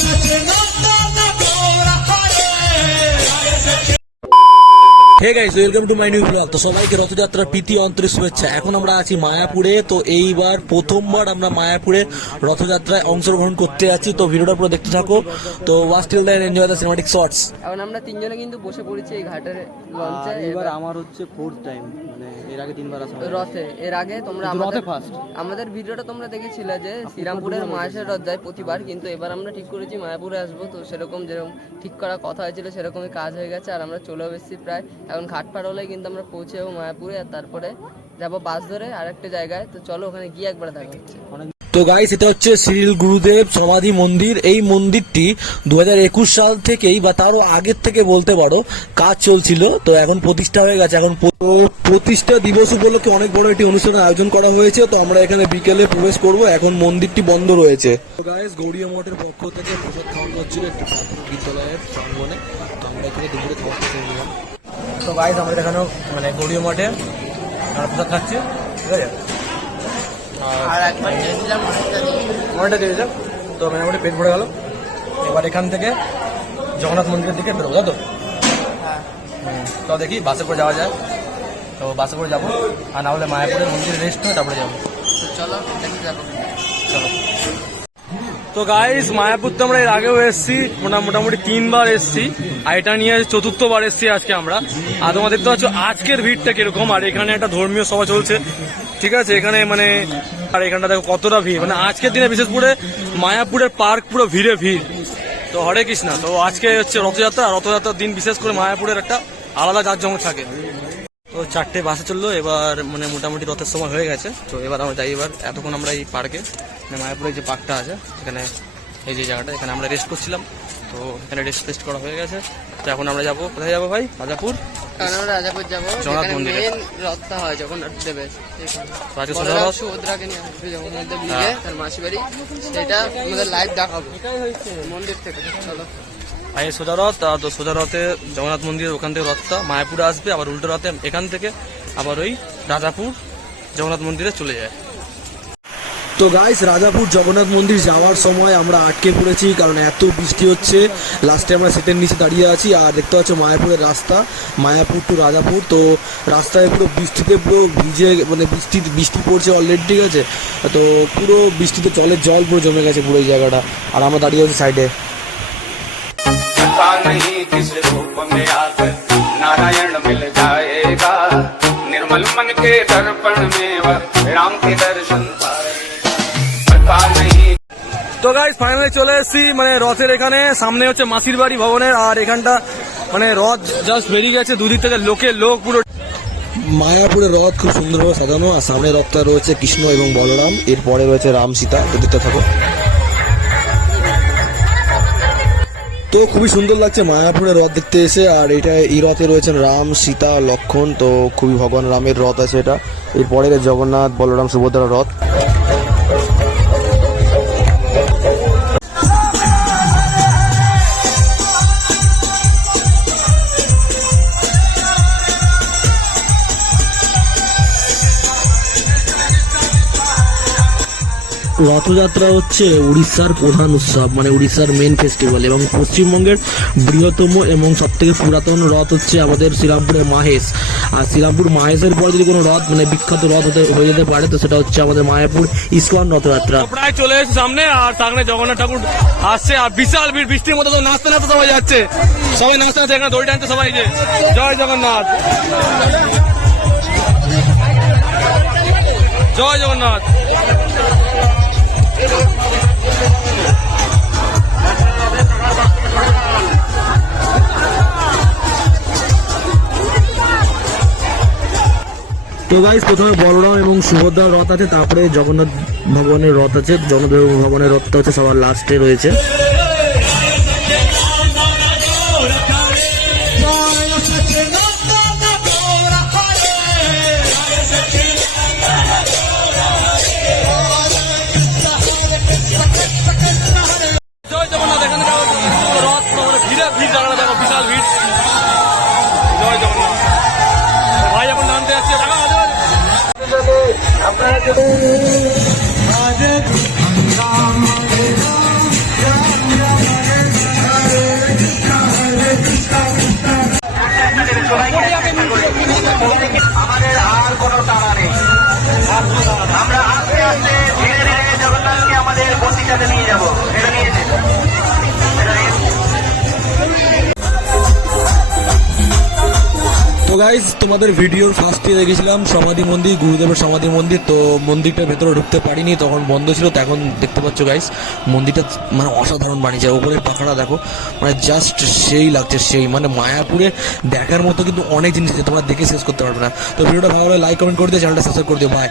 Thank you. Hey guys welcome to my new blog তো সবাইকে রথযাত্রার প্রীতি অন্তরের শুভেচ্ছা। এখন আমরা আছি মায়াপুরে তো এইবার প্রথমবার আমরা মায়াপুরে রথযাত্রায় অংশগ্রহণ করতে যাচ্ছি। তো ভিডিওটা পুরো দেখতে থাকো। তো watch till the enjoy the cinematic shorts এখন আমরা তিনজনে কিন্তু বসে পড়েছি এই ঘাটের লঞ্চে। এবার আমার হচ্ছে ফোর্থ টাইম মানে এর আগে তিনবার আসা রথে। এর আগে তোমরা রথে আমাদের ফার্স্ট আমাদের ভিডিওটা তোমরা দেখেছিলে যে শ্রীরামপুরের মাহেশের রথ যায় প্রতিবার। কিন্তু এবার আমরা ঠিক করেছি মায়াপুরে আসব। তো সেরকম যেরকম ঠিক করা কথা হয়েছিল সেরকমই কাজ হয়ে গেছে। আর আমরা চলেও এসেছি প্রায় এখন ঘাট পার হলেই কিন্তু আমরা পৌঁছে যাব মায়াপুরে আর তারপরে যাব বাস ধরে আরেকটা জায়গায়। তো চলো ওখানে গিয়ে একবার দেখা হচ্ছে। তো গাইস এটা হচ্ছে শ্রীল গুরুদেব সমাধি মন্দির। এই মন্দিরটি দুহাজার একুশ সাল থেকেই বা তারও আগের থেকে বলতে পারো, কাজ চলছিল। তো এখন প্রতিষ্ঠা হয়ে গেছে। এখন প্রতিষ্ঠা দিবস উপলক্ষে অনেক বড় একটি অনুষ্ঠানের আয়োজন করা হয়েছে। তো আমরা এখানে বিকেলে প্রবেশ করব। এখন মন্দিরটি বন্ধ রয়েছে। তো গাইস গৌড়িয়া মঠের পক্ষ থেকে প্রসাদ খাওয়ানো হচ্ছিল একটি বিদ্যালয়ের প্রাঙ্গণে। তো আমরা এখানে দুপুরে খাওয়া তো গাইস আমাদের এখানেও মানে গৌড়িয়া মঠে আমরা প্রসাদ খাচ্ছি ঠিক আছে? আর তো মোটামুটি পেট ভরে গেল। এবার এখান থেকে জগন্নাথ মন্দিরের দিকে বেরোবো তো? হুম, তো দেখি বাসে করে যাওয়া যায়। তো বাসে করে যাব। আর না হলে মায়াপুরের মন্দিরে রেস্ট নিয়ে তারপরে যাব। চলো যাব। চলো। তো গাইস মায়াপুর তো আমরা এর আগেও এসেছি। মোটা- মোটামুটি তিনবার এসেছি। আর এটা নিয়ে চতুর্থবার এসেছি আজকে আমরা। আর তোমাদের দেখতে পাচ্ছ আজকের ভিড়টা কীরকম? আর এখানে একটা ধর্মীয় সভা চলছে। ঠিক আছে? এখানে মানে আর এখানটা দেখো কতটা ভিড়। মানে আজকের দিনে বিশেষ করে মায়াপুরের পার্ক পুরো ভিড়ে ভিড়। তো হরে কৃষ্ণা। তো আজকে হচ্ছে রথযাত্রা। রথযাত্রার দিন বিশেষ করে মায়াপুরের একটা আলাদা জাঁকজমক থাকে। তো চারটে বাসে চলল এবার মানে মোটামুটি রথের সময় হয়ে গেছে। তো এবার আমরা যাই এবার এতক্ষণ আমরা এই পার্কে মানে মায়াপুরে যে পার্কটা আছে এখানে এই যে জায়গাটা এখানে আমরা রেস্ট করছিলাম। তো এখানে রেস্ট ফেস্ট করা হয়ে গেছে। তো এখন আমরা যাব কোথায় যাব ভাই? রাজাপুর? কারণ আমরা রাজাপুর যাব জগন্নাথ মন্দিরে। রথটা হয় যখন দেবে তো আজকে সোজা সুভদ্রাকে নিয়ে আসবে জগন্নাথ দেব হ্যাঁ। নিয়ে তার মাসি বাড়ি। সেটা আমাদের লাইভ দেখাবো। মন্দির থেকে চলো। আর সোজা রথ তো সোজা রথে জগন্নাথ মন্দিরের ওখান থেকে রথটা মায়াপুরে আসবে, আবার উল্টো রথে এখান থেকে আবার ওই রাজাপুর জগন্নাথ মন্দিরে চলে যায়। তো গাইস রাজাপুর জগন্নাথ মন্দির যাওয়ার সময় আমরা আটকে পড়েছি, কারণ এত বৃষ্টি হচ্ছে। লাস্টে আমরা সেটের নিচে দাঁড়িয়ে আছি, আর দেখতে পাচ্ছ মায়াপুরের রাস্তা, মায়াপুর টু রাজাপুর। তো রাস্তায় পুরো বৃষ্টিতে পুরো ভিজে মানে বৃষ্টি বৃষ্টি পড়ছে অলরেডি ঠিক আছে? তো পুরো বৃষ্টিতে জলের জল পুরো জমে গেছে পুরো এই জায়গাটা। আর আমরা দাঁড়িয়ে আছি সাইডে नहीं किस रूप में आकर नारायण मिल जाएगा निर्मल मन के दर्पण में वह राम के दर्शन पाएगा पता नहीं তো গাইস ফাইনালি চলে এসেছি মানে রথের এখানে সামনে হচ্ছে মাসির বাড়ি ভবনের আর এখানটা মানে রথ জাস্ট বেরিয়ে গেছে দুদিক থেকে লোকে লোক পুরো মায়াপুরের রথ খুব সুন্দরভাবে সাজানো আর সামনে রথটা রয়েছে কৃষ্ণ এবং বলরাম এরপরে রয়েছে রাম সীতা তো দেখতে থাকো তো খুবই সুন্দর লাগছে মায়াপুরের রথ দেখতে এসে, আর এটা এই রথে রয়েছেন রাম, সীতা, লক্ষণ, তো খুবই ভগবান রামের রথ আছে এটা। এরপরে জগন্নাথ, বলরাম, সুভদ্রার রথ রথযাত্রা হচ্ছে উড়িষ্যার প্রধান উৎসব মানে উড়িষ্যার মেন ফেস্টিভ্যাল এবং পশ্চিমবঙ্গের বৃহত্তম এবং সব থেকে পুরাতন রথ হচ্ছে আমাদের শ্রীরামপুরের মাহেশ। আর শ্রীরামপুর মাহেশের পর যদি কোনো রথ মানে বিখ্যাত রথ হতে, হয়ে যেতে পারে, তো সেটা হচ্ছে আমাদের মায়াপুর ইস্কন রথযাত্রা। প্রায় চলে এসেছে সামনে, আর সামনে জগন্নাথ ঠাকুর আসছে, আর বিশাল ভিড়, বৃষ্টির মতো তো নাচতে নাচতে সবাই যাচ্ছে। সবাই নাচতে নাচতে এখানে দড়ি টানছে সবাই যে। জয় জগন্নাথ। জয় জগন্নাথ। তো গাইজ প্রথমে বলরাম এবং সুভদ্রার রথ আছে, তারপরে জগন্নাথ ভগবানের রথ আছে, জগন্নাথ ভগবানের রথটা হচ্ছে সবার লাস্টে রয়েছে। আমাদের আর কোনো তারা নেই। আমরা আস্তে আস্তে ধীরে ধীরে জগন্নাথকে আমাদের বন্দিটাতে নিয়ে গাইজ তোমাদের ভিডিওর ফার্স্টে দেখেছিলাম সমাধি মন্দির, গুরুদেবের সমাধি মন্দির, তো মন্দিরটার ভেতরে ঢুকতে পারিনি, তখন বন্ধ ছিল, তো এখন দেখতে পাচ্ছ গাইজ মন্দিরটা মানে অসাধারণ বানিয়েছে ওপরের পাখাটা দেখো মানে জাস্ট সেই লাগছে, সেই মানে মায়াপুরে দেখার মতো কিন্তু অনেক জিনিস তোমরা দেখে শেষ করতে পারবে না। তো ভিডিওটা ভালো লাইক কমেন্ট করে দিও চ্যানেলটা সাবস্ক্রাইব করে দিও বাই